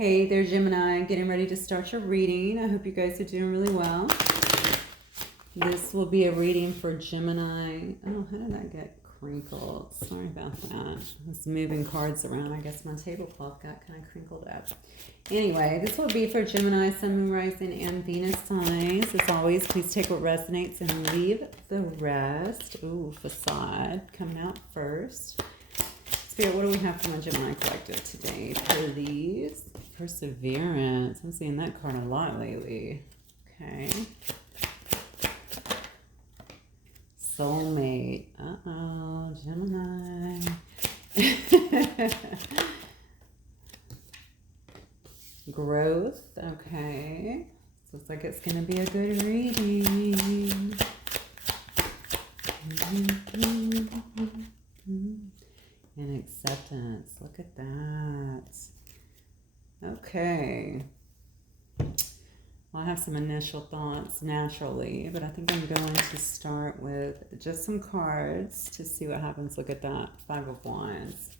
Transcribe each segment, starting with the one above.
Hey there, Gemini. Getting ready to start your reading. I hope you guys are doing really well. This will be a reading for Gemini. Oh, how did that get crinkled? Sorry about that. I was moving cards around. I guess my tablecloth got kind of crinkled up. Anyway, this will be for Gemini, Sun, Moon, Rising, and Venus signs. As always, please take what resonates and leave the rest. Ooh, facade coming out first. Spirit, what do we have for my Gemini collective today? Please. Perseverance. I'm seeing that card a lot lately. Okay. Soulmate. Uh-oh, Gemini. Growth. Okay. Looks like it's going to be a good reading. And acceptance. Look at that. Okay. Well, I have some initial thoughts naturally, but I think I'm going to start with just some cards to see what happens. Look at that. 5 of Wands.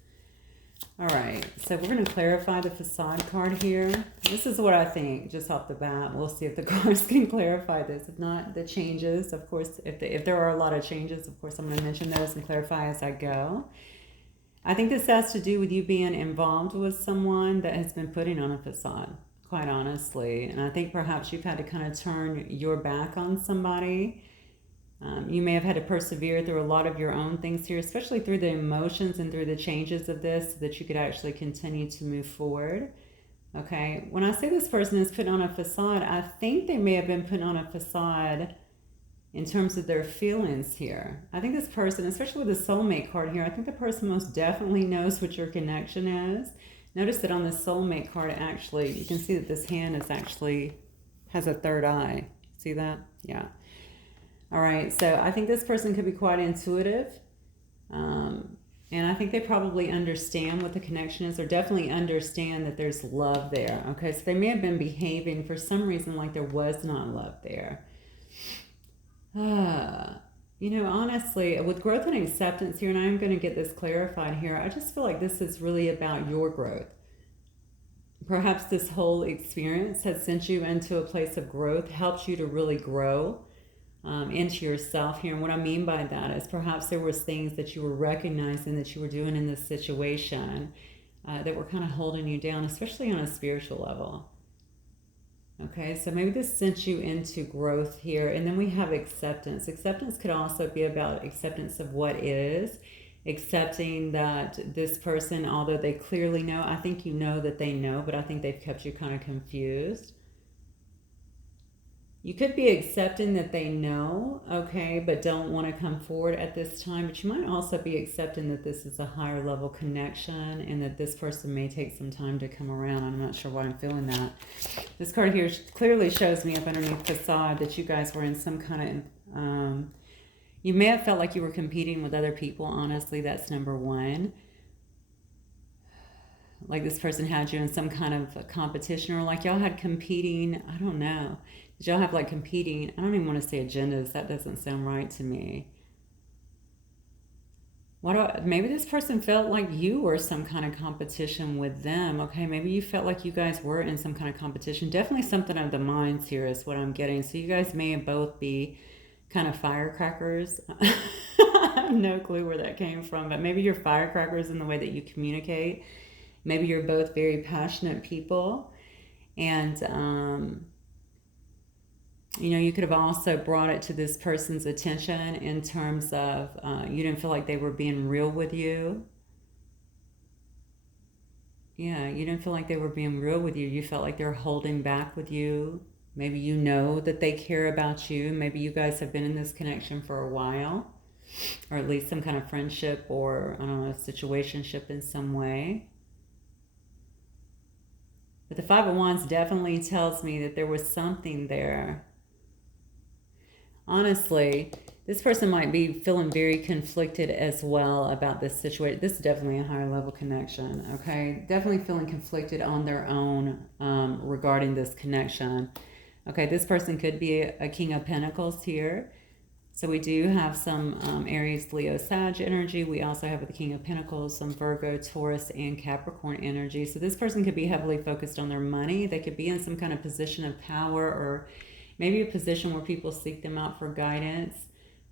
All right. So we're going to clarify the facade card here. This is what I think just off the bat. We'll see if the cards can clarify this. If not, the changes, of course, if there are a lot of changes, of course, I'm going to mention those and clarify as I go. I think this has to do with you being involved with someone that has been putting on a facade, quite honestly. And I think perhaps you've had to kind of turn your back on somebody. You may have had to persevere through a lot of your own things here, especially through the emotions and through the changes of this, so that you could actually continue to move forward. Okay, when I say this person is putting on a facade, I think they may have been putting on a facade in terms of their feelings here. I think this person, especially with the soulmate card here, I think the person most definitely knows what your connection is. Notice that on the soulmate card, actually, you can see that this hand is actually has a third eye. See that? Yeah. All right. So I think this person could be quite intuitive. And I think they probably understand what the connection is, or definitely understand that there's love there. Okay. So they may have been behaving for some reason like there was not love there. Honestly, with growth and acceptance here, and I'm going to get this clarified here, I just feel like this is really about your growth. Perhaps this whole experience has sent you into a place of growth, helped you to really grow into yourself here. And what I mean by that is perhaps there was things that you were recognizing that you were doing in this situation that were kind of holding you down, especially on a spiritual level. Okay, so maybe this sent you into growth here. And then we have acceptance. Acceptance could also be about acceptance of what is. Accepting that this person, although they clearly know, I think you know that they know, but I think they've kept you kind of confused. You could be accepting that they know, okay, but don't want to come forward at this time. But you might also be accepting that this is a higher level connection and that this person may take some time to come around. I'm not sure why I'm feeling that. This card here clearly shows me up underneath the facade that you guys were in some kind of, you may have felt like you were competing with other people. Honestly, that's number one. Like this person had you in some kind of competition, or like y'all had competing, I don't know. Did y'all have like competing, I don't even want to say agendas, that doesn't sound right to me. Maybe this person felt like you were some kind of competition with them, okay? Maybe you felt like you guys were in some kind of competition. Definitely something of the minds here is what I'm getting. So you guys may both be kind of firecrackers. I have no clue where that came from, but maybe you're firecrackers in the way that you communicate. Maybe you're both very passionate people. And, you could have also brought it to this person's attention in terms of you didn't feel like they were being real with you. Yeah, you didn't feel like they were being real with you. You felt like they were holding back with you. Maybe you know that they care about you. Maybe you guys have been in this connection for a while, or at least some kind of friendship or, I don't know, situationship in some way. But the 5 of Wands definitely tells me that there was something there. Honestly, this person might be feeling very conflicted as well about this situation. This is definitely a higher level connection, okay? Definitely feeling conflicted on their own regarding this connection. Okay, this person could be a King of Pentacles here. So we do have some Aries, Leo, Sag energy. We also have with the King of Pentacles some Virgo, Taurus, and Capricorn energy. So this person could be heavily focused on their money. They could be in some kind of position of power, or maybe a position where people seek them out for guidance.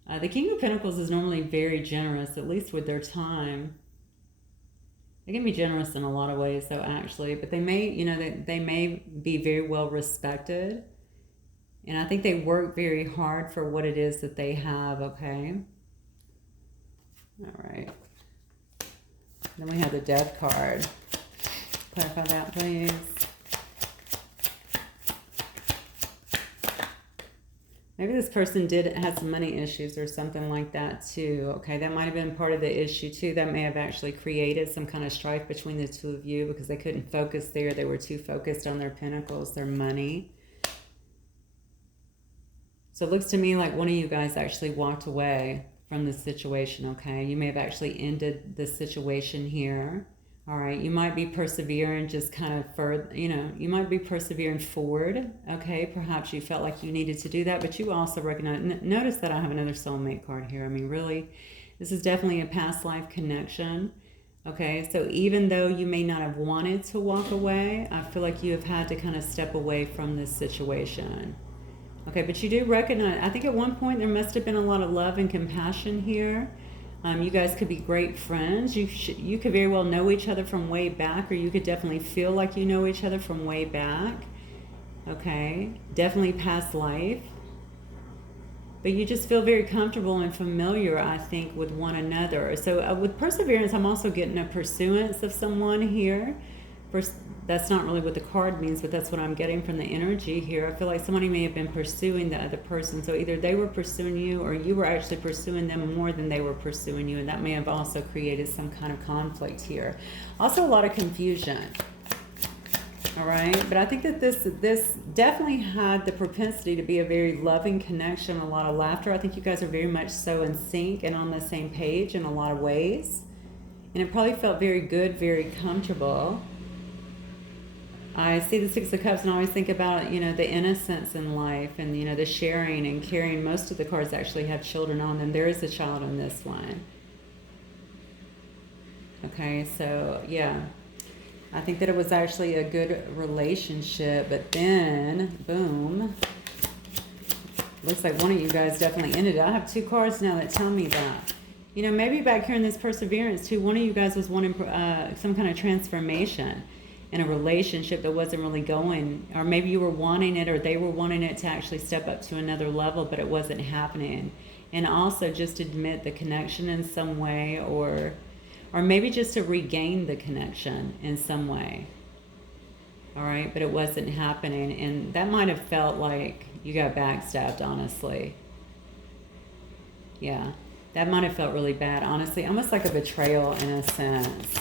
The King of Pentacles is normally very generous, at least with their time. They can be generous in a lot of ways, though, actually. But they may, you know, they may be very well respected. And I think they work very hard for what it is that they have, okay? All right. Then we have the Death card. Clarify that, please. Maybe this person did have some money issues or something like that too. Okay, that might have been part of the issue too. That may have actually created some kind of strife between the two of you because they couldn't focus there. They were too focused on their pentacles, their money. So it looks to me like one of you guys actually walked away from the situation, okay? You may have actually ended the situation here. All right, you might be persevering just kind of further, you know, you might be persevering forward, okay? Perhaps you felt like you needed to do that, but you also recognize, notice that I have another soulmate card here. I mean, really, this is definitely a past life connection, okay? So even though you may not have wanted to walk away, I feel like you have had to kind of step away from this situation. Okay, but you do recognize, I think at one point there must have been a lot of love and compassion here. You guys could be great friends. You could very well know each other from way back, or you could definitely feel like you know each other from way back. Okay, definitely past life. But you just feel very comfortable and familiar, I think, with one another. So with perseverance, I'm also getting a pursuance of someone here. That's not really what the card means, but that's what I'm getting from the energy here. I feel like somebody may have been pursuing the other person. So either they were pursuing you or you were actually pursuing them more than they were pursuing you. And that may have also created some kind of conflict here. Also a lot of confusion. All right. But I think that this definitely had the propensity to be a very loving connection, a lot of laughter. I think you guys are very much so in sync and on the same page in a lot of ways. And it probably felt very good, very comfortable. I see the Six of Cups and I always think about, you know, the innocence in life and, you know, the sharing and caring. Most of the cards actually have children on them. There is a child on this one. Okay, so, yeah. I think that it was actually a good relationship, but then, boom. Looks like one of you guys definitely ended it. I have two cards now that tell me that. You know, maybe back here in this perseverance, too, one of you guys was wanting some kind of transformation in a relationship that wasn't really going, or maybe you were wanting it or they were wanting it to actually step up to another level, but it wasn't happening. And also just admit the connection in some way, or maybe just to regain the connection in some way. All right, but it wasn't happening, and that might have felt like you got backstabbed, honestly. Yeah, that might have felt really bad, honestly, almost like a betrayal in a sense.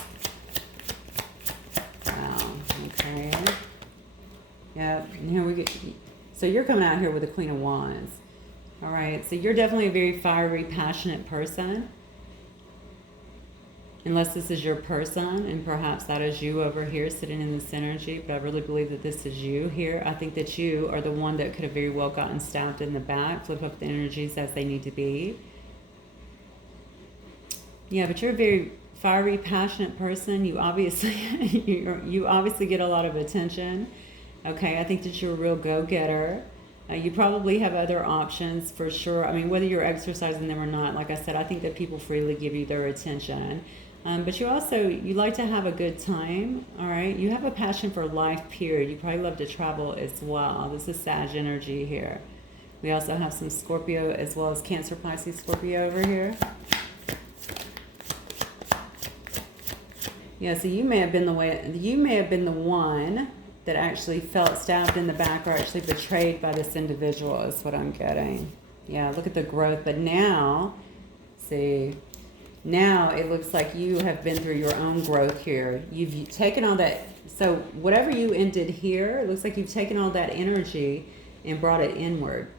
Okay. Yeah, here we get. So you're coming out here with the Queen of Wands. All right, so you're definitely a very fiery, passionate person. Unless this is your person, and perhaps that is you over here sitting in this energy, but I really believe that this is you here. I think that you are the one that could have very well gotten stabbed in the back. Flip up the energies as they need to be. Yeah, but you're a very fiery, passionate person. You obviously you obviously get a lot of attention. Okay, I think that you're a real go-getter. You probably have other options for sure. I mean, whether you're exercising them or not, like I said, I think that people freely give you their attention. But you like to have a good time, all right? You have a passion for life, period. You probably love to travel as well. This is Sag energy here. We also have some Scorpio as well as Cancer, Pisces, Scorpio over here. Yeah, so you may have been the one that actually felt stabbed in the back or actually betrayed by this individual is what I'm getting. Yeah, look at the growth. But now, see, now it looks like you have been through your own growth here. You've taken all that. So whatever you ended here, it looks like you've taken all that energy and brought it inward.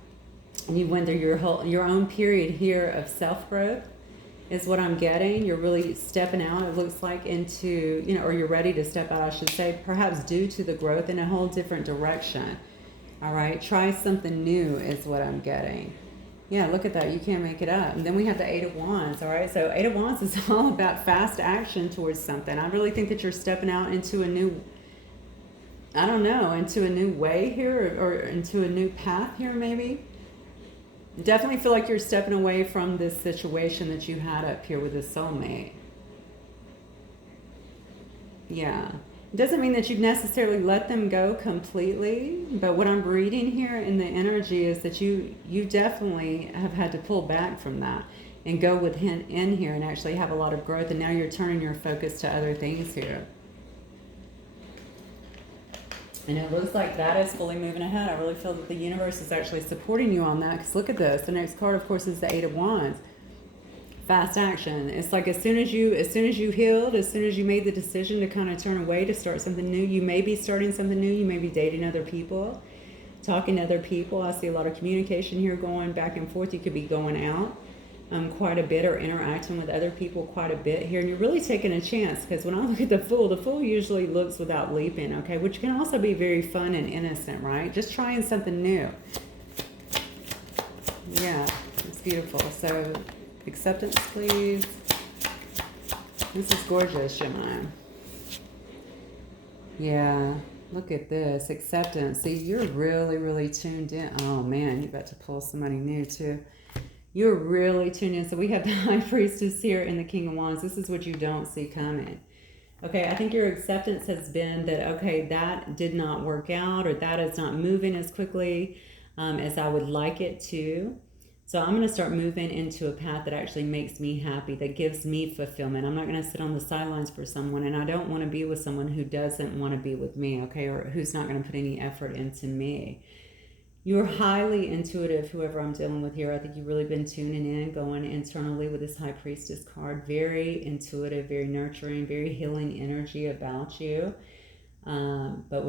And you went through your own period here of self-growth. Is what I'm getting. You're really stepping out, it looks like, into, you know, or you're ready to step out, I should say, perhaps due to the growth in a whole different direction. All right, try something new is what I'm getting. Yeah, look at that. You can't make it up. And then we have the Eight of Wands, all right? So Eight of Wands is all about fast action towards something. I really think that you're stepping out into a new, I don't know, into a new way here, or into a new path here maybe. Definitely feel like you're stepping away from this situation that you had up here with a soulmate. Yeah. It doesn't mean that you've necessarily let them go completely, but what I'm reading here in the energy is that you definitely have had to pull back from that and go with him in here and actually have a lot of growth, and now you're turning your focus to other things here. And it looks like that is fully moving ahead. I really feel that the universe is actually supporting you on that, because look at this. The next card, of course, is the Eight of Wands. Fast action. It's like as soon as you healed, as soon as you made the decision to kind of turn away to start something new, you may be starting something new. You may be dating other people, talking to other people. I see a lot of communication here going back and forth. You could be going out quite a bit, or interacting with other people quite a bit here. And you're really taking a chance, because when I look at the Fool usually looks without leaping, okay? Which can also be very fun and innocent, right? Just trying something new. Yeah, it's beautiful. So acceptance, please. This is gorgeous, Gemini. Yeah, look at this. Acceptance. See, you're really, really tuned in. Oh, man, you're about to pull somebody new, too. You're really tuned in. So we have the High Priestess here and the King of Wands. This is what you don't see coming. Okay, I think your acceptance has been that, okay, that did not work out, or that is not moving as quickly as I would like it to. So I'm going to start moving into a path that actually makes me happy, that gives me fulfillment. I'm not going to sit on the sidelines for someone, and I don't want to be with someone who doesn't want to be with me, okay, or who's not going to put any effort into me. You're highly intuitive, whoever I'm dealing with here. I think you've really been tuning in, going internally with this High Priestess card. Very intuitive, very nurturing, very healing energy about you. But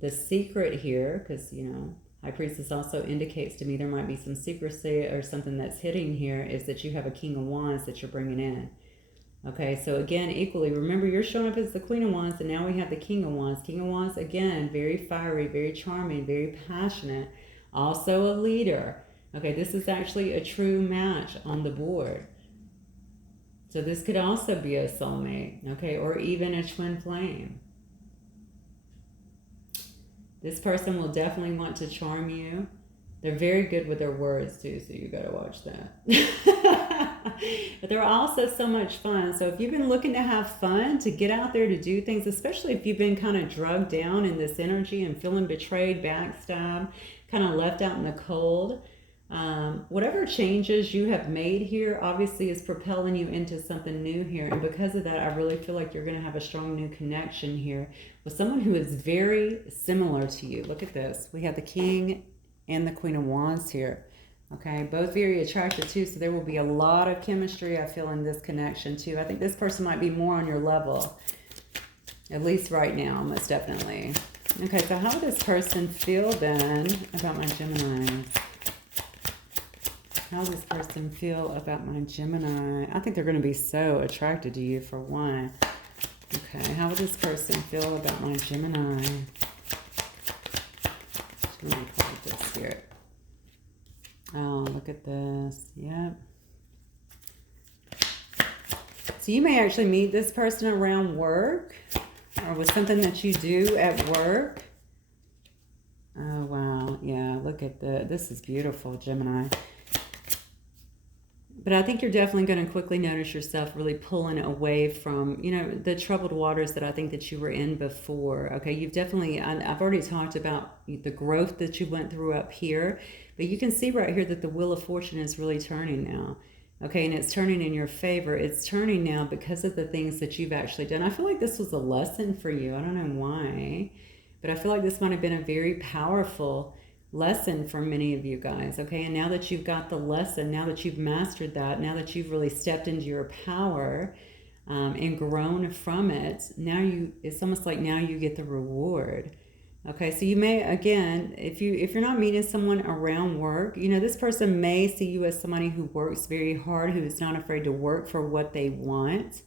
the secret here, because, you know, High Priestess also indicates to me there might be some secrecy or something that's hidden here, is that you have a King of Wands that you're bringing in. Okay, so again, equally, remember you're showing up as the Queen of Wands, and now we have the King of Wands. King of Wands, again, very fiery, very charming, very passionate, also a leader. Okay, this is actually a true match on the board. So this could also be a soulmate, okay, or even a twin flame. This person will definitely want to charm you. They're very good with their words too, so you gotta watch that. But they're also so much fun. So if you've been looking to have fun, to get out there to do things, especially if you've been kind of drugged down in this energy and feeling betrayed, backstabbed, kind of left out in the cold, whatever changes you have made here obviously is propelling you into something new here. And because of that, I really feel like you're going to have a strong new connection here with someone who is very similar to you. Look at this. We have the King and the Queen of Wands here. Okay, both very attractive too, so there will be a lot of chemistry, I feel, in this connection too. I think this person might be more on your level, at least right now, most definitely. Okay, so how would this person feel then about my Gemini? How does this person feel about my Gemini? I think they're going to be so attracted to you, for one. Okay, how would this person feel about my Gemini? Let me call it this, Spirit. Oh, look at this. Yep. So you may actually meet this person around work, or with something that you do at work. Oh, wow. Yeah, look at this is beautiful, Gemini. But I think you're definitely going to quickly notice yourself really pulling away from, you know, the troubled waters that I think that you were in before. Okay, you've definitely, I've already talked about the growth that you went through up here, but you can see right here that the Wheel of Fortune is really turning now. Okay, and it's turning in your favor. It's turning now because of the things that you've actually done. I feel like this was a lesson for you. I don't know why, but I feel like this might have been a very powerful lesson for many of you guys. Okay, and now that you've got the lesson, now that you've mastered that, now that you've really stepped into your power and grown from it, now it's almost like now you get the reward. Okay, so you may, again, if you're not meeting someone around work, you know, this person may see you as somebody who works very hard, who is not afraid to work for what they want.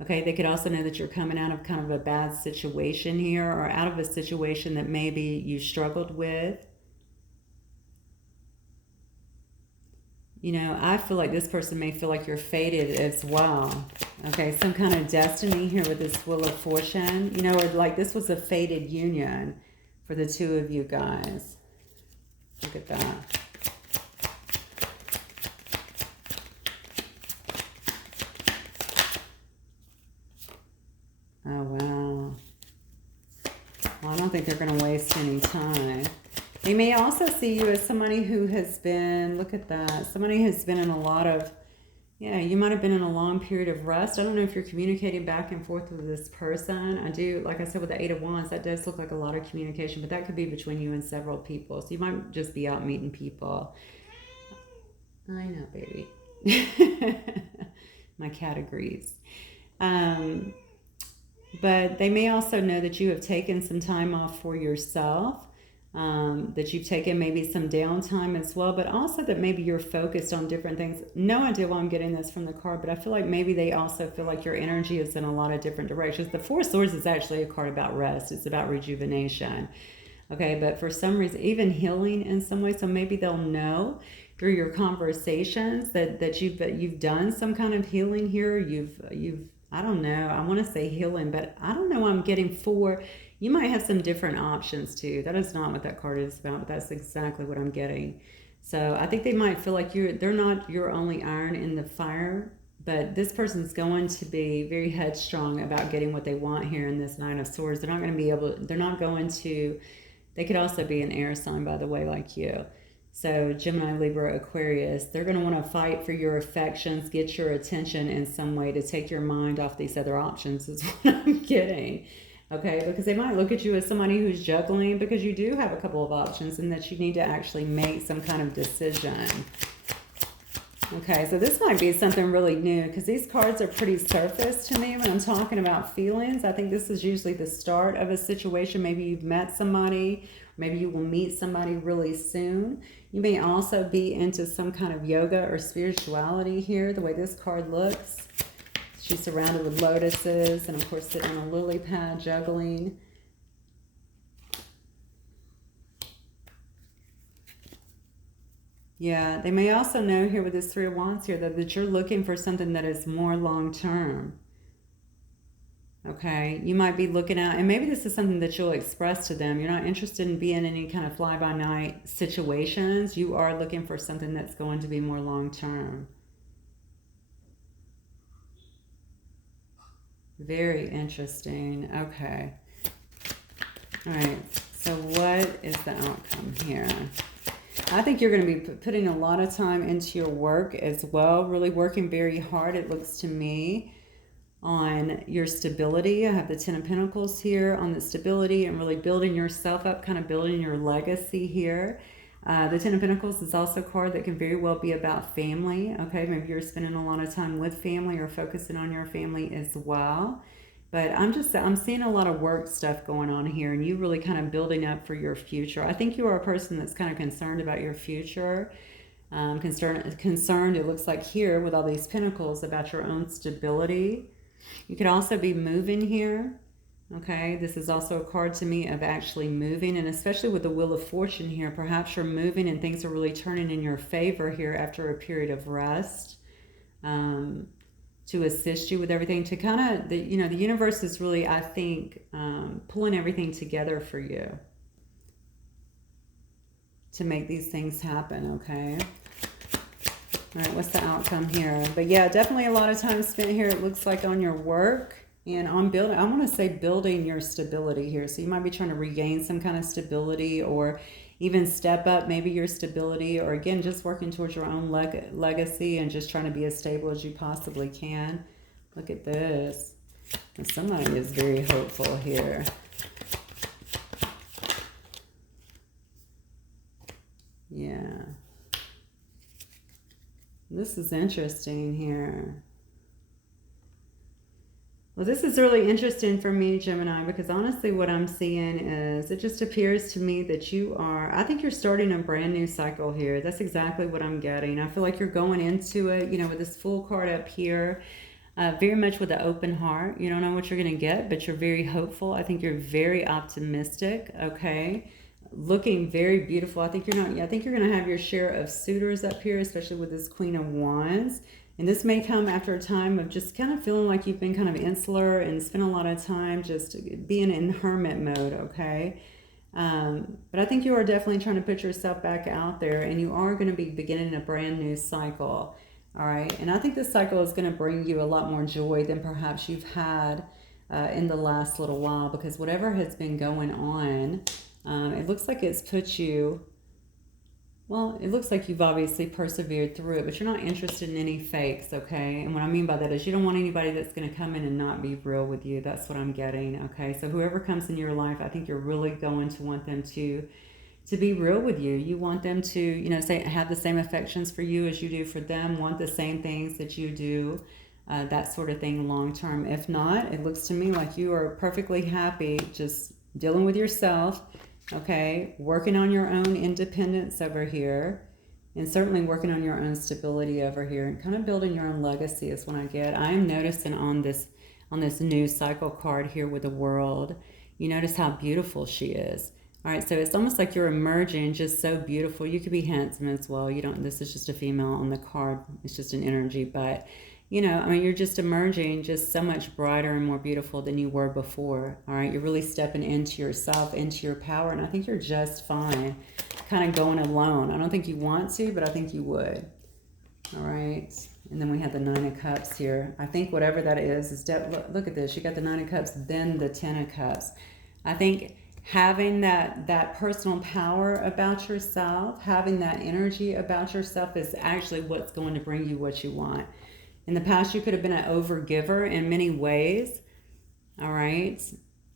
Okay, they could also know that you're coming out of kind of a bad situation here, or out of a situation that maybe you struggled with. You know, I feel like this person may feel like you're fated as well. Okay, some kind of destiny here with this Wheel of Fortune. You know, or like this was a fated union for the two of you guys. Look at that. Oh, wow. Well, I don't think they're going to waste any time. They may also see you as somebody who has been, look at that, somebody who's been in a lot of, yeah, you might have been in a long period of rest. I don't know if you're communicating back and forth with this person. I do, like I said, with the Eight of Wands, that does look like a lot of communication, but that could be between you and several people. So you might just be out meeting people. I know, baby. My cat agrees. But they may also know that you have taken some time off for yourself. That you've taken maybe some downtime as well, but also that maybe you're focused on different things. No idea why I'm getting this from the card, but I feel like maybe they also feel like your energy is in a lot of different directions. The Four of Swords is actually a card about rest. It's about rejuvenation. Okay, but for some reason, even healing in some way. So maybe they'll know through your conversations that you've done some kind of healing here. You've I don't know. I want to say healing, but I don't know. I'm getting four. You might have some different options too. That is not what that card is about, but that's exactly what I'm getting. So I think they might feel like they're not your only iron in the fire, but this person's going to be very headstrong about getting what they want here in this Nine of Swords. They're not going to be able, they're not going to, they could also be an air sign, by the way, like you. So Gemini, Libra, Aquarius, they're going to want to fight for your affections, get your attention in some way to take your mind off these other options is what I'm getting. Okay, because they might look at you as somebody who's juggling because you do have a couple of options and that you need to actually make some kind of decision. Okay, so this might be something really new because these cards are pretty surface to me when I'm talking about feelings. I think this is usually the start of a situation. Maybe you've met somebody, maybe you will meet somebody really soon. You may also be into some kind of yoga or spirituality here, the way this card looks. She's surrounded with lotuses and, of course, sitting on a lily pad, juggling. Yeah, they may also know here with this Three of Wands here that you're looking for something that is more long-term. Okay, you might be looking at, and maybe this is something that you'll express to them. You're not interested in being in any kind of fly-by-night situations. You are looking for something that's going to be more long-term. Very interesting. Okay. All right. So what is the outcome here? I think you're going to be putting a lot of time into your work as well. Really working very hard, it looks to me, on your stability. I have the Ten of Pentacles here on the stability and really building yourself up, kind of building your legacy here. The Ten of Pentacles is also a card that can very well be about family. Okay, maybe you're spending a lot of time with family or focusing on your family as well. But I'm seeing a lot of work stuff going on here and you really kind of building up for your future. I think you are a person that's kind of concerned about your future. Concerned, it looks like here with all these pentacles, about your own stability. You could also be moving here. Okay, this is also a card to me of actually moving, and especially with the Wheel of Fortune here, perhaps you're moving and things are really turning in your favor here after a period of rest, to assist you with everything, to kind of, the universe is really, I think, pulling everything together for you to make these things happen, okay? All right, what's the outcome here? But yeah, definitely a lot of time spent here, it looks like, on your work. And on building, I want to say building your stability here. So you might be trying to regain some kind of stability or even step up maybe your stability, or again, just working towards your own legacy and just trying to be as stable as you possibly can. Look at this. And somebody is very hopeful here. Yeah. This is interesting here. Well, this is really interesting for me, Gemini, because honestly what I'm seeing is it just appears to me that I think you're starting a brand new cycle here. That's exactly what I'm getting. I feel like you're going into it, with this Fool card up here, very much with an open heart. You don't know what you're going to get, but you're very hopeful. I think you're very optimistic, okay? looking very beautiful. I think you're not, I think you're going to have your share of suitors up here, especially with this Queen of Wands. And this may come after a time of just kind of feeling like you've been kind of insular and spent a lot of time just being in hermit mode, okay? But I think you are definitely trying to put yourself back out there, and you are going to be beginning a brand new cycle, all right? And I think this cycle is going to bring you a lot more joy than perhaps you've had in the last little while, because whatever has been going on, it looks like it's put you, well, it looks like you've obviously persevered through it, but you're not interested in any fakes, okay? And what I mean by that is you don't want anybody that's going to come in and not be real with you. That's what I'm getting, okay? So whoever comes in your life, I think you're really going to want them to be real with you. You want them to, you know, say have the same affections for you as you do for them, want the same things that you do, that sort of thing long term. If not, it looks to me like you are perfectly happy just dealing with yourself, okay, working on your own independence over here, and certainly working on your own stability over here, and kind of building your own legacy is what I get. I am noticing on this new cycle card here with the World, you notice how beautiful she is. All right, so it's almost like you're emerging just so beautiful. You could be handsome as well. You don't, this is just a female on the card. It's just an energy, but you know, I mean, you're just emerging just so much brighter and more beautiful than you were before. All right, you're really stepping into yourself, into your power, and I think you're just fine kind of going alone. I don't think you want to, but I think you would. All right, and then we have the Nine of Cups here. I think whatever that is look at this. You got the Nine of Cups, then the Ten of Cups. I think having that personal power about yourself, having that energy about yourself is actually what's going to bring you what you want. In the past, you could have been an over-giver in many ways, all right,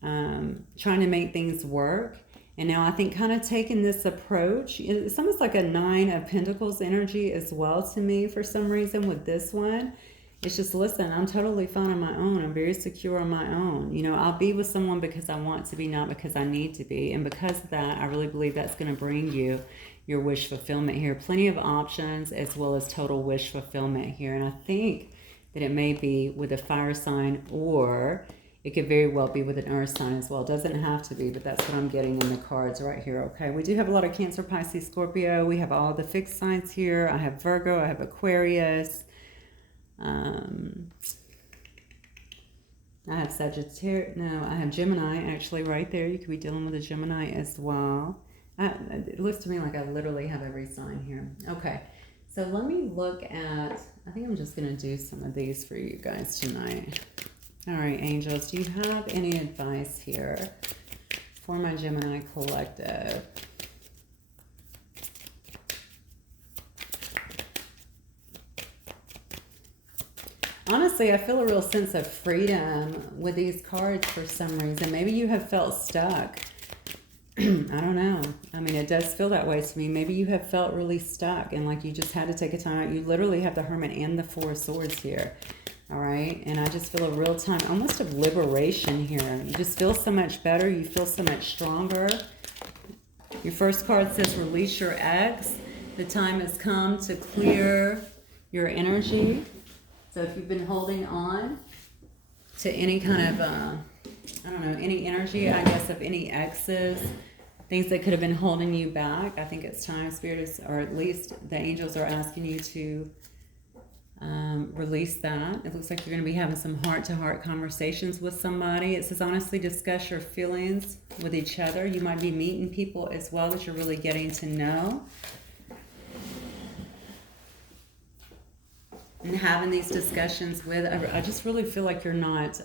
trying to make things work. And now I think kind of taking this approach, it's almost like a Nine of Pentacles energy as well to me for some reason with this one. It's just, listen, I'm totally fine on my own. I'm very secure on my own. You know, I'll be with someone because I want to be, not because I need to be. And because of that, I really believe that's going to bring you your wish fulfillment here. Plenty of options as well as total wish fulfillment here. And I think that it may be with a fire sign, or it could very well be with an earth sign as well. It doesn't have to be, but that's what I'm getting in the cards right here, okay? We do have a lot of Cancer, Pisces, Scorpio. We have all the fixed signs here. I have Virgo. I have Aquarius. I have Sagittarius. No, I have Gemini actually right there. You could be dealing with a Gemini as well. It looks to me like I literally have every sign here. Okay, so let me look at, I think I'm just going to do some of these for you guys tonight. All right, angels, do you have any advice here for my Gemini collective? Honestly, I feel a real sense of freedom with these cards for some reason. Maybe you have felt stuck. I don't know. I mean, it does feel that way to me. Maybe you have felt really stuck and like you just had to take a time out. You literally have the Hermit and the Four of Swords here. All right. And I just feel a real time, almost of liberation here. You just feel so much better. You feel so much stronger. Your first card says release your ex. The time has come to clear your energy. So if you've been holding on to any kind of, I don't know, any energy, I guess, of any exes, things that could have been holding you back, I think it's time, Spirit, or at least the angels are asking you to release that. It looks like you're going to be having some heart-to-heart conversations with somebody. It says, honestly, discuss your feelings with each other. You might be meeting people as well that you're really getting to know. And having these discussions with, I just really feel like you're not,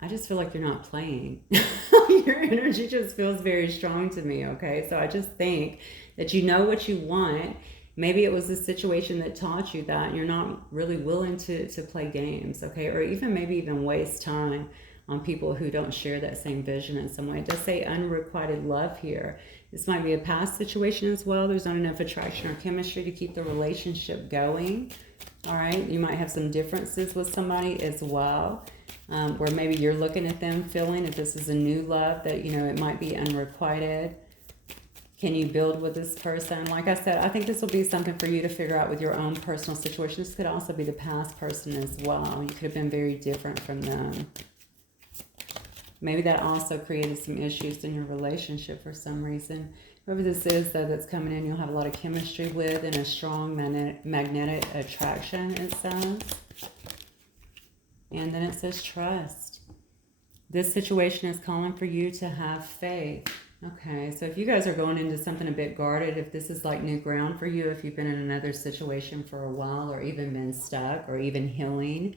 I just feel like you're not playing. Your energy just feels very strong to me, okay? So I just think that you know what you want. Maybe it was a situation that taught you that you're not really willing to play games, okay? Or even maybe even waste time on people who don't share that same vision in some way. It does say unrequited love here. This might be a past situation as well. There's not enough attraction or chemistry to keep the relationship going. All right, you might have some differences with somebody as well, where maybe you're looking at them feeling if this is a new love that, you know, it might be unrequited. Can you build with this person? Like I said, I think this will be something for you to figure out with your own personal situation. This could also be the past person as well. You could have been very different from them. Maybe that also created some issues in your relationship for some reason. Whoever this is, though, that's coming in, you'll have a lot of chemistry with and a strong magnetic attraction, it says. And then it says trust. This situation is calling for you to have faith. Okay, so if you guys are going into something a bit guarded, if this is like new ground for you, if you've been in another situation for a while or even been stuck or even healing,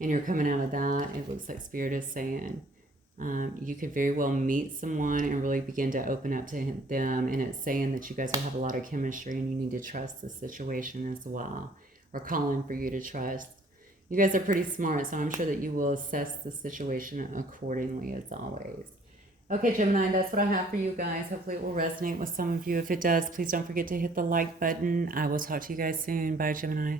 and you're coming out of that, it looks like Spirit is saying you could very well meet someone and really begin to open up to them, and it's saying that you guys will have a lot of chemistry and you need to trust the situation as well, or calling for you to trust. You guys are pretty smart, so I'm sure that you will assess the situation accordingly as always. Okay, Gemini, that's what I have for you guys. Hopefully it will resonate with some of you. If it does, please don't forget to hit the like button. I will talk to you guys soon. Bye, Gemini.